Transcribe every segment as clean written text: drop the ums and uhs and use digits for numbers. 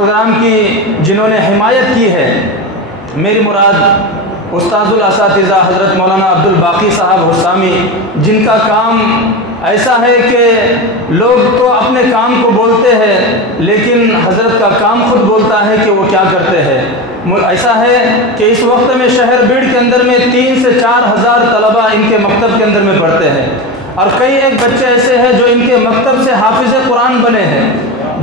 Programme کی جنہوں نے حمایت کی ہے، میری مراد استاذ الاساتذہ حضرت مولانا عبد الباقی صاحب حسامی، جن کا کام ایسا ہے کہ لوگ تو اپنے کام کو بولتے ہیں لیکن حضرت کا کام خود بولتا ہے کہ وہ کیا کرتے ہیں۔ ایسا ہے کہ اس وقت میں شہر بیڑ کے اندر میں 3 سے 4 ہزار طلبہ ان کے مکتب کے اندر میں پڑھتے ہیں، اور کئی ایک بچے ایسے ہیں جو ان کے مکتب سے حافظ قرآن بنے ہیں۔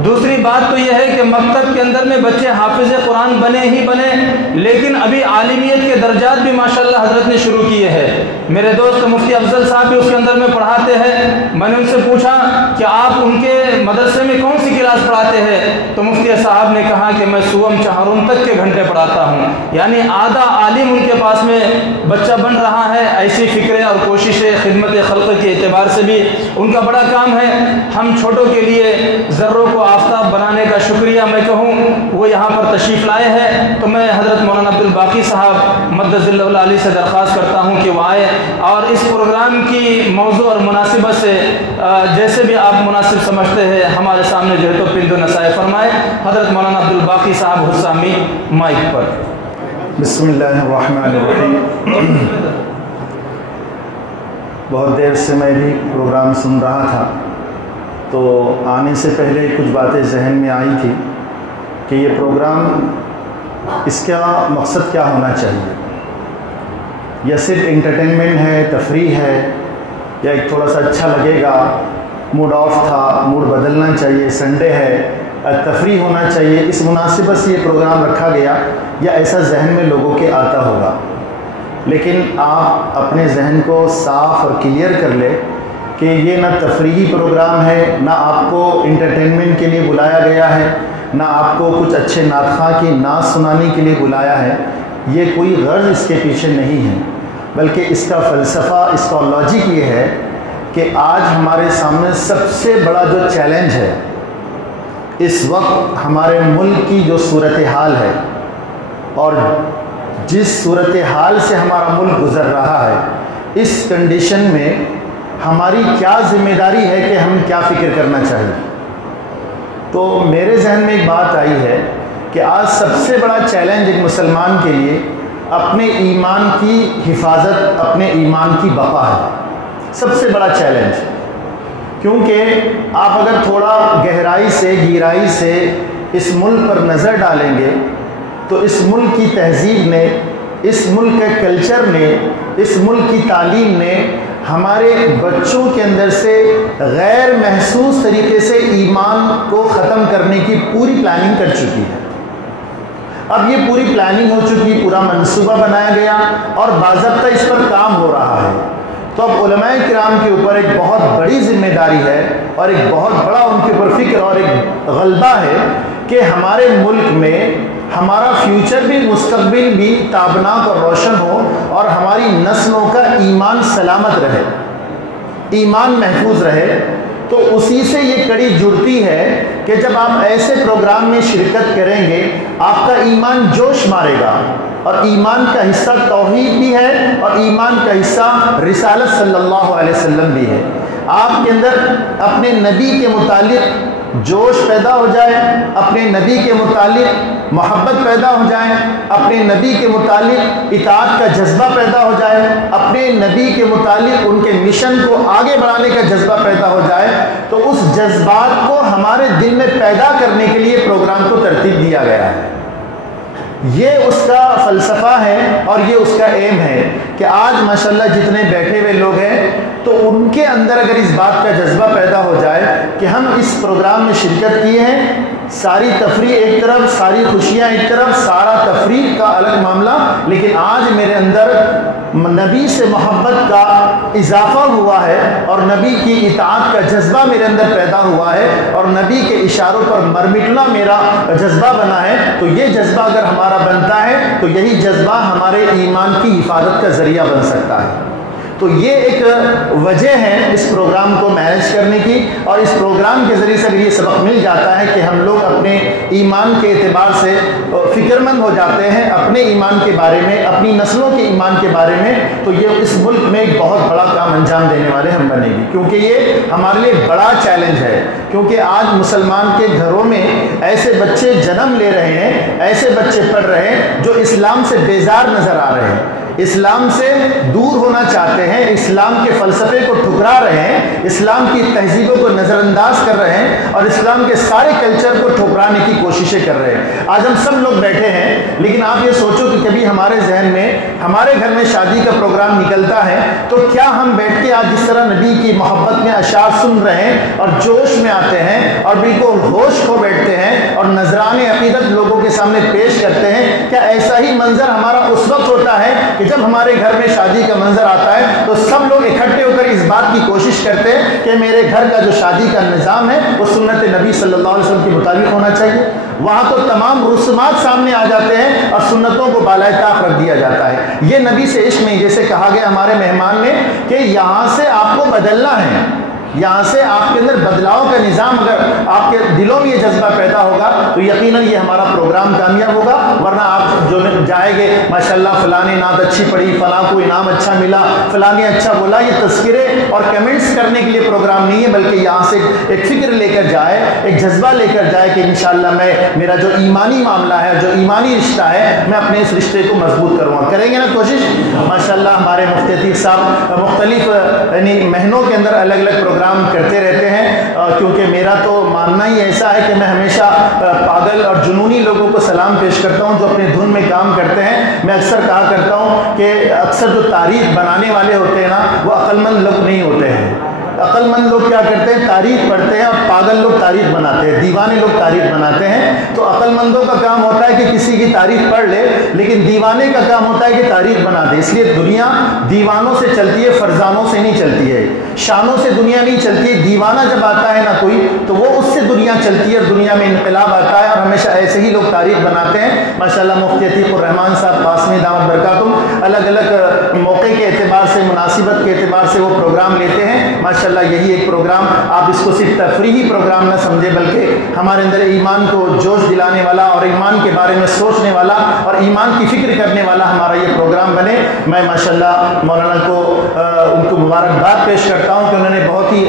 دوسری بات تو یہ ہے کہ مکتب کے اندر میں بچے حافظ قرآن بنے ہی بنے، لیکن ابھی عالمیت کے درجات بھی ماشاءاللہ حضرت نے شروع کیے ہیں۔ میرے دوست مفتی افضل صاحب بھی اس کے اندر میں پڑھاتے ہیں۔ میں نے ان سے پوچھا کہ آپ ان کے مدرسے میں کون سی کلاس پڑھاتے ہیں، تو مفتی صاحب نے کہا کہ میں صوم چہارم تک کے گھنٹے پڑھاتا ہوں، یعنی آدھا عالم ان کے پاس میں بچہ بن رہا ہے۔ ایسی فکریں اور کوششیں خدمت خلق کے اعتبار سے بھی ان کا بڑا کام ہے۔ ہم چھوٹوں کے لیے ذروں کو آفتاب بنانے کا شکریہ میں کہوں، وہ یہاں پر تشریف لائے ہیں، تو میں حضرت مولانا عبد الباقی صاحب مدد اللہ العلی سے درخواست کرتا ہوں کہ وہ آئے اور اس پروگرام کی موضوع اور مناسبت سے جیسے بھی آپ مناسب سمجھتے ہیں ہمارے سامنے جو ہے تو پند و نصائح فرمائے۔ حضرت مولانا عبد الباقی صاحب حسامی مائک پر۔ بسم اللہ الرحمن الرحیم۔ بہت دیر سے میں بھی پروگرام سن رہا تھا، تو آنے سے پہلے کچھ باتیں ذہن میں آئی تھی کہ یہ پروگرام اس کا مقصد کیا ہونا چاہیے، یا صرف انٹرٹینمنٹ ہے، تفریح ہے، یا ایک تھوڑا سا اچھا لگے گا، موڈ آف تھا، موڈ بدلنا چاہیے، سنڈے ہے، تفریح ہونا چاہیے، اس مناسبت سے یہ پروگرام رکھا گیا، یا ایسا ذہن میں لوگوں کے آتا ہوگا۔ لیکن آپ اپنے ذہن کو صاف اور کلیئر کر لیں کہ یہ نہ تفریحی پروگرام ہے، نہ آپ کو انٹرٹینمنٹ کے لیے بلایا گیا ہے، نہ آپ کو کچھ اچھے نعت خواں کی نعت سنانے کے لیے بلایا ہے۔ یہ کوئی غرض اس کے پیچھے نہیں ہے، بلکہ اس کا فلسفہ، اس کا لاجک یہ ہے کہ آج ہمارے سامنے سب سے بڑا جو چیلنج ہے اس وقت ہمارے ملک کی جو صورتحال ہے، اور جس صورتحال سے ہمارا ملک گزر رہا ہے، اس کنڈیشن میں ہماری کیا ذمہ داری ہے کہ ہم کیا فکر کرنا چاہیے۔ تو میرے ذہن میں ایک بات آئی ہے کہ آج سب سے بڑا چیلنج ایک مسلمان کے لیے اپنے ایمان کی حفاظت، اپنے ایمان کی بقا ہے، سب سے بڑا چیلنج۔ کیونکہ آپ اگر تھوڑا گہرائی سے، گہرائی سے اس ملک پر نظر ڈالیں گے تو اس ملک کی تہذیب نے، اس ملک کے کلچر نے، اس ملک کی تعلیم نے ہمارے بچوں کے اندر سے غیر محسوس طریقے سے ایمان کو ختم کرنے کی پوری پلاننگ کر چکی ہے۔ اب یہ پوری پلاننگ ہو چکی، پورا منصوبہ بنایا گیا اور باضابطہ اس پر کام ہو رہا ہے۔ تو اب علماء کرام کے اوپر ایک بہت بڑی ذمہ داری ہے، اور ایک بہت بڑا ان کے اوپر فکر اور ایک غلبہ ہے کہ ہمارے ملک میں ہمارا فیوچر بھی، مستقبل بھی تابناک اور روشن ہو، اور ہماری نسلوں کا ایمان سلامت رہے، ایمان محفوظ رہے۔ تو اسی سے یہ کڑی جڑتی ہے کہ جب آپ ایسے پروگرام میں شرکت کریں گے، آپ کا ایمان جوش مارے گا، اور ایمان کا حصہ توحید بھی ہے، اور ایمان کا حصہ رسالت صلی اللہ علیہ وسلم بھی ہے۔ آپ کے اندر اپنے نبی کے متعلق جوش پیدا ہو جائے، اپنے نبی کے متعلق محبت پیدا ہو جائے، اپنے نبی کے متعلق اطاعت کا جذبہ پیدا ہو جائے، اپنے نبی کے متعلق ان کے مشن کو آگے بڑھانے کا جذبہ پیدا ہو جائے، تو اس جذبات کو ہمارے دل میں پیدا کرنے کے لیے پروگرام کو ترتیب دیا گیا ہے۔ یہ اس کا فلسفہ ہے اور یہ اس کا ایم ہے کہ آج ماشاءاللہ جتنے بیٹھے ہوئے لوگ ہیں تو ان کے اندر اگر اس بات کا جذبہ پیدا ہو جائے کہ ہم اس پروگرام میں شرکت کیے ہیں، ساری تفریح ایک طرف، ساری خوشیاں ایک طرف، سارا تفریح کا الگ معاملہ، لیکن آج میرے اندر نبی سے محبت کا اضافہ ہوا ہے، اور نبی کی اطاعت کا جذبہ میرے اندر پیدا ہوا ہے، اور نبی کے اشاروں پر مرمٹنا میرا جذبہ بنا ہے۔ تو یہ جذبہ اگر ہمارا بنتا ہے تو یہی جذبہ ہمارے ایمان کی حفاظت کا ذریعہ بن سکتا ہے۔ تو یہ ایک وجہ ہے اس پروگرام کو مینیج کرنے کی، اور اس پروگرام کے ذریعے سے اگر یہ سبق مل جاتا ہے کہ ہم لوگ اپنے ایمان کے اعتبار سے فکر مند ہو جاتے ہیں اپنے ایمان کے بارے میں، اپنی نسلوں کے ایمان کے بارے میں، تو یہ اس ملک میں ایک بہت بڑا کام انجام دینے والے ہم بنے گی، کیونکہ یہ ہمارے لیے بڑا چیلنج ہے۔ کیونکہ آج مسلمان کے گھروں میں ایسے بچے جنم لے رہے ہیں، ایسے بچے پڑھ رہے ہیں جو اسلام سے بیزار نظر آ رہے ہیں، اسلام سے دور ہونا چاہتے ہیں، اسلام کے فلسفے کو ٹھکرا رہے ہیں، اسلام کی تہذیبوں کو نظر انداز کر رہے ہیں، اور اسلام کے سارے کلچر کو ٹھکرانے کی کوششیں کر رہے ہیں۔ آج ہم سب لوگ بیٹھے ہیں، لیکن آپ یہ سوچو کہ کبھی ہمارے ذہن میں ہمارے گھر میں شادی کا پروگرام نکلتا ہے تو کیا ہم بیٹھ کے آج جس طرح نبی کی محبت میں اشعار سن رہے ہیں اور جوش میں آتے ہیں اور بالکل ہوش کھو بیٹھتے ہیں اور نذران عقیدت لوگوں کے سامنے پیش کرتے ہیں، کیا ایسا ہی منظر ہمارا اس وقت ہوتا ہے کہ جب ہمارے گھر میں شادی کا منظر آتا ہے تو سب لوگ اکٹھے ہو کر اس بات کی کوشش کرتے ہیں کہ میرے گھر کا جو شادی کا نظام ہے وہ سنت نبی صلی اللہ علیہ وسلم کے مطابق ہونا چاہیے؟ وہاں تو تمام رسومات سامنے آ جاتے ہیں اور سنتوں کو بالائے طاق رکھ دیا جاتا ہے۔ یہ نبی سے عشق نہیں، جیسے کہا گیا ہمارے مہمان نے کہ یہاں سے آپ کو بدلنا ہے، یہاں سے آپ کے اندر بدلاؤ کا نظام، اگر آپ کے دلوں میں یہ جذبہ پیدا ہوگا تو یقیناً یہ ہمارا پروگرام کامیاب ہوگا۔ ورنہ آپ جو جائیں گے ماشاءاللہ فلاں نے نعت اچھی پڑھی، فلاں کو انعام اچھا ملا، فلاں نے اچھا بولا، یہ تذکرے اور کمنٹس کرنے کے لیے پروگرام نہیں ہے، بلکہ یہاں سے ایک فکر لے کر جائے، ایک جذبہ لے کر جائے کہ انشاءاللہ میرا جو ایمانی معاملہ ہے، جو ایمانی رشتہ ہے، میں اپنے اس رشتے کو مضبوط کروں گا۔ کریں گے نا کوشش؟ ماشاءاللہ ہمارے مفتی عتیق صاحب مختلف یعنی مہینوں کے اندر الگ الگ پروگرام کرتے رہتے ہیں، کیونکہ میرا تو ماننا ہی ایسا ہے کہ میں ہمیشہ پاگل اور جنونی لوگوں کو سلام پیش کرتا ہوں جو اپنے دھن میں کام کرتے ہیں۔ میں اکثر کہا کرتا ہوں کہ اکثر جو تاریخ بنانے والے ہوتے ہیں نا وہ عقل مند لوگ نہیں ہوتے ہیں۔ عقل مند لوگ کیا کرتے ہیں؟ تاریخ پڑھتے ہیں، اور پاگل لوگ تاریخ بناتے ہیں، دیوانے لوگ تاریخ بناتے ہیں۔ تو عقل مندوں کا کام ہوتا ہے کہ کسی کی تاریخ پڑھ لے، لیکن دیوانے کا کام ہوتا ہے کہ تاریخ بنا دے۔ اس لیے دنیا دیوانوں سے چلتی ہے، فرزانوں سے نہیں چلتی ہے، شانوں سے دنیا نہیں چلتی ہے۔ دیوانہ جب آتا ہے نا کوئی تو وہ اس سے دنیا چلتی ہے اور دنیا میں انقلاب آتا ہے، اور ہمیشہ ایسے ہی لوگ تاریخ بناتے ہیں۔ ماشاءاللہ مفتی عتیق الرحمان صاحب قاسمی دامت برکاتہم الگ الگ موقع کے اعتبار سے، مناسبت کے اعتبار سے وہ پروگرام لیتے ہیں۔ ماشاءاللہ یہی ایک پروگرام، آپ اس کو صرف تفریحی پروگرام نہ سمجھے بلکہ ہمارے اندر ایمان کو جوش دلانے والا اور ایمان کے بارے میں سوچنے والا اور ایمان کی فکر کرنے والا ہمارا یہ پروگرام بنے۔ میں ماشاءاللہ مولانا کو ان کو مبارکباد پیش کرتا ہوں کہ انہوں نے بہت ہی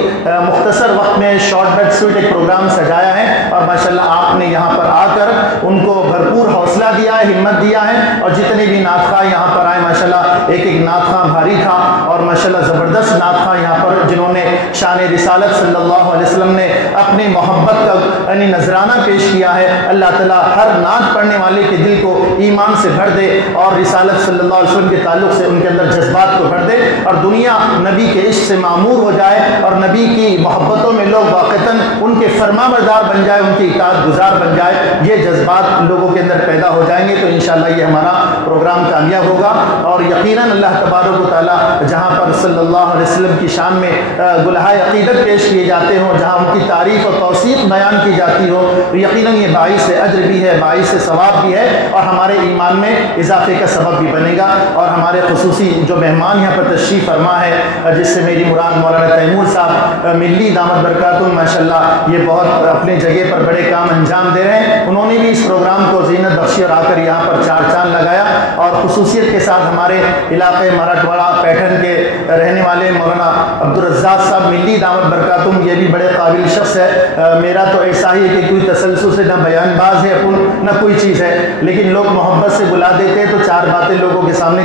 مختصر وقت میں شارٹ بیٹ سویٹ ایک پروگرام سجایا ہے، اور ماشاءاللہ آپ نے یہاں پر آ کر ان کو بھرپور حوصلہ دیا ہے، ہمت دیا ہے، اور جتنے بھی نعت خواہ یہاں پر آئے ماشاءاللہ ایک ایک نعت خواہ بھاری تھا، اور ماشاءاللہ زبردست نعت خواہ یہاں پر جنہوں نے شان رسالت صلی اللہ علیہ وسلم نے اپنی محبت کا یعنی نذرانہ پیش کیا ہے۔ اللہ تعالیٰ ہر نعت پڑھنے والے کے دل کو ایمان سے بھر دے، اور رسالت صلی اللہ علیہ وسلم کے تعلق سے ان کے اندر جذبات کو بھر دے، اور دنیا نبی کے عشق سے معمور ہو جائے، اور نبی کی محبتوں میں لوگ واقعتاً ان کے فرما بردار بن جائے، ان کی اطاعت گزار بن جائے۔ یہ جذبات لوگوں کے اندر پیدا ہو جائیں گے تو انشاءاللہ یہ ہمارا پروگرام کامیاب ہوگا، اور یقیناً اللہ تبارک و تعالیٰ جہاں پر صلی اللہ علیہ وسلم کی شان میں گلہائے عقیدت پیش کیے جاتے ہوں، جہاں ان کی تعریف اور توثیق بیان کی جاتی ہو، تو یقیناً یہ باعث اجر بھی ہے، باعث ثواب بھی ہے، اور ہمارے ایمان میں اضافے کا سبب بھی بنے گا۔ اور ہمارے خصوصی جو مہمان یہاں پر تشریف فرما ہے، جس سے میری مراد مولانا تیمور صاحب ملی دامت برکاتہم، ماشاءاللہ یہ بہت اپنے جگہ پر بڑے کام انجام دے رہے ہیں۔ انہوں نے بھی اس پروگرام کو زینت بخشی اور آ کر یہاں پر چار چاند لگایا، اور خصوصیت کے ساتھ ہمارے علاقے مراٹھواڑہ پیٹھن کے رہنے والے مولانا عبدالرزاق صاحب ملی دامت برکاتہم، یہ بھی بڑے قابل شخص ہے۔ میرا تو ایسا ہی ہے کہ کوئی تسلسل سے نہ بیان باز ہے اپن نہ کوئی چیز ہے، لیکن لوگ محبت سے بلا دیتے ہیں تو چار باتیں لوگوں کے سامنے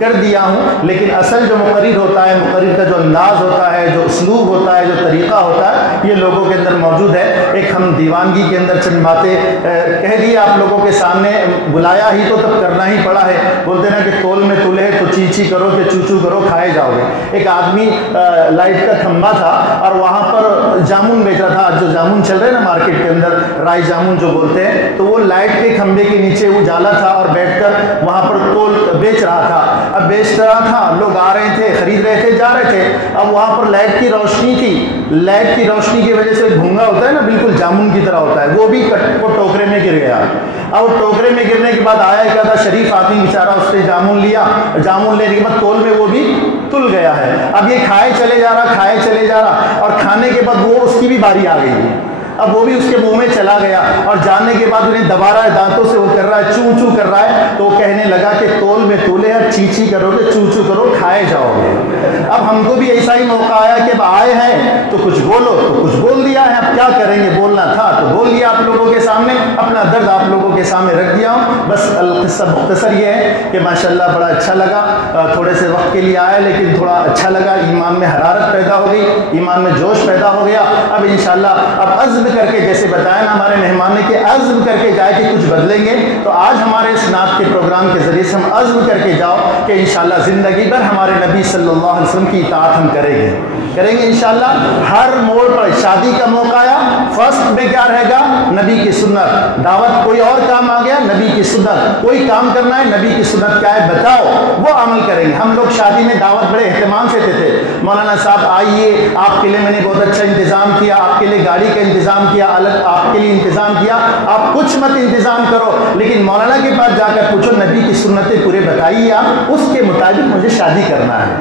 کر دیا ہوں، لیکن اصل جو مقرر ہوتا ہے، مقرر کا جو انداز ہوتا ہے، جو اسلوب ہوتا ہے، جو طریقہ ہوتا ہے، یہ لوگوں کے اندر موجود ہے۔ ایک ہم دیوانگی کے اندر چند باتیں کہہ دی آپ لوگوں کے سامنے، بلایا ہی تو تب کرنا ہی پڑا ہے۔ بولتے نا کہ تول میں تلے تو چیچی کرو کہ چوچو کرو کھائے جاؤ گے۔ ایک آدمی لائٹ کا کھمبا تھا اور وہاں پر جامن بیچ رہا تھا، جو جامن چل رہے ہیں نا مارکیٹ کے اندر، رائی جامن جو بولتے ہیں، تو وہ لائٹ کے کھمبے کے نیچے اجالا تھا اور بیٹھ کر وہاں پر تول بیچ رہا تھا۔ اب بیچ رہا تھا، لوگ آ رہے تھے، خرید رہے تھے، جا رہے تھے۔ اب وہاں پر لائٹ کی روشنی تھی، لائٹ کی روشنی کی وجہ سے بھونگا ہوتا ہے نا، بالکل جامن کی طرح ہوتا ہے، وہ بھی وہ ٹوکرے میں گر گیا۔ اب ٹوکرے میں گرنے کے بعد آیا کیا تھا، شریف آدمی بیچارہ، اس نے جامن لیا، جامن لینے کے بعد تول میں وہ بھی تل گیا ہے، اب یہ کھائے چلے جا رہا اور کھانے کے بعد وہ اس کی بھی باری آ گئی ہے، اب وہ بھی اس کے منہ میں چلا گیا اور جانے کے بعد انہیں دبا رہا ہے، دانتوں سے وہ کر رہا ہے، چو چو کر رہا ہے، تو وہ کہنے لگا کہ تول میں تولے، اب چی چی کرو گے، چو چو کرو، کھائے جاؤ گے۔ اب ہم کو بھی ایسا ہی موقع آیا کہ اب آئے ہیں تو کچھ بولو، تو کچھ بول دیا ہے، اب کیا کریں گے، بولنا تھا تو بول دیا آپ لوگوں کے سامنے، اپنا درد آپ لوگوں کے سامنے رکھ دیا ہوں۔ بس القصہ مختصر یہ ہے کہ ماشاءاللہ بڑا اچھا لگا، تھوڑے سے وقت کے لیے آیا لیکن تھوڑا اچھا لگا، ایمان میں حرارت پیدا ہو گئی، ایمان میں جوش پیدا ہو گیا۔ اب انشاءاللہ اب عزم کر کے، جیسے بتایا نا ہمارے مہمان نے کہ عزم کر کے جائے کہ کچھ بدلیں گے، تو آج ہمارے اس نعت کے پروگرام کے ذریعے سے ہم عزم کر کے جاؤ کہ انشاءاللہ زندگی بھر ہمارے نبی صلی اللہ علیہ وسلم کی اطاعت ہم کریں گے انشاءاللہ۔ ہر موڑ پر شادی کا موقع آیا، فرسٹ میں کیا رہے گا، نبی کی سنت، دعوت کوئی اور کام آ گیا، نبی کی سنت، کوئی کام کرنا ہے، نبی کی سنت کیا ہے بتاؤ، وہ عمل کریں گے۔ ہم لوگ شادی میں دعوت بڑے اہتمام سے دیتے تھے، مولانا صاحب آئیے، آپ کے لیے میں نے بہت اچھا انتظام کیا، آپ کے لیے گاڑی کا انتظام کیا، الگ آپ کے لیے انتظام کیا، آپ کچھ مت انتظام کرو، لیکن مولانا کے پاس جا کر پوچھو نبی کی سنتیں پورے بتائیے، آپ اس کے مطابق مجھے شادی کرنا ہے۔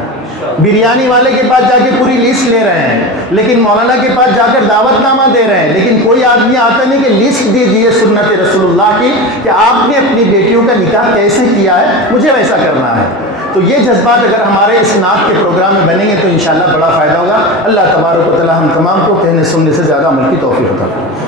بریانی والے کے پاس جا کے پوری لسٹ لے رہے ہیں، لیکن مولانا کے پاس جا کر دعوت نامہ دے رہے ہیں، لیکن کوئی آدمی آتا نہیں کہ لسٹ دیجیے سنت رسول اللہ کی کہ آپ نے اپنی بیٹیوں کا نکاح کیسے کیا ہے، مجھے ویسا کرنا ہے۔ تو یہ جذبات اگر ہمارے اس نعت کے پروگرام میں بنیں گے تو انشاءاللہ بڑا فائدہ ہوگا۔ اللہ تبارک و تعالی ہم تمام کو کہنے سننے سے زیادہ عمل کی توفیق عطا فرمائے۔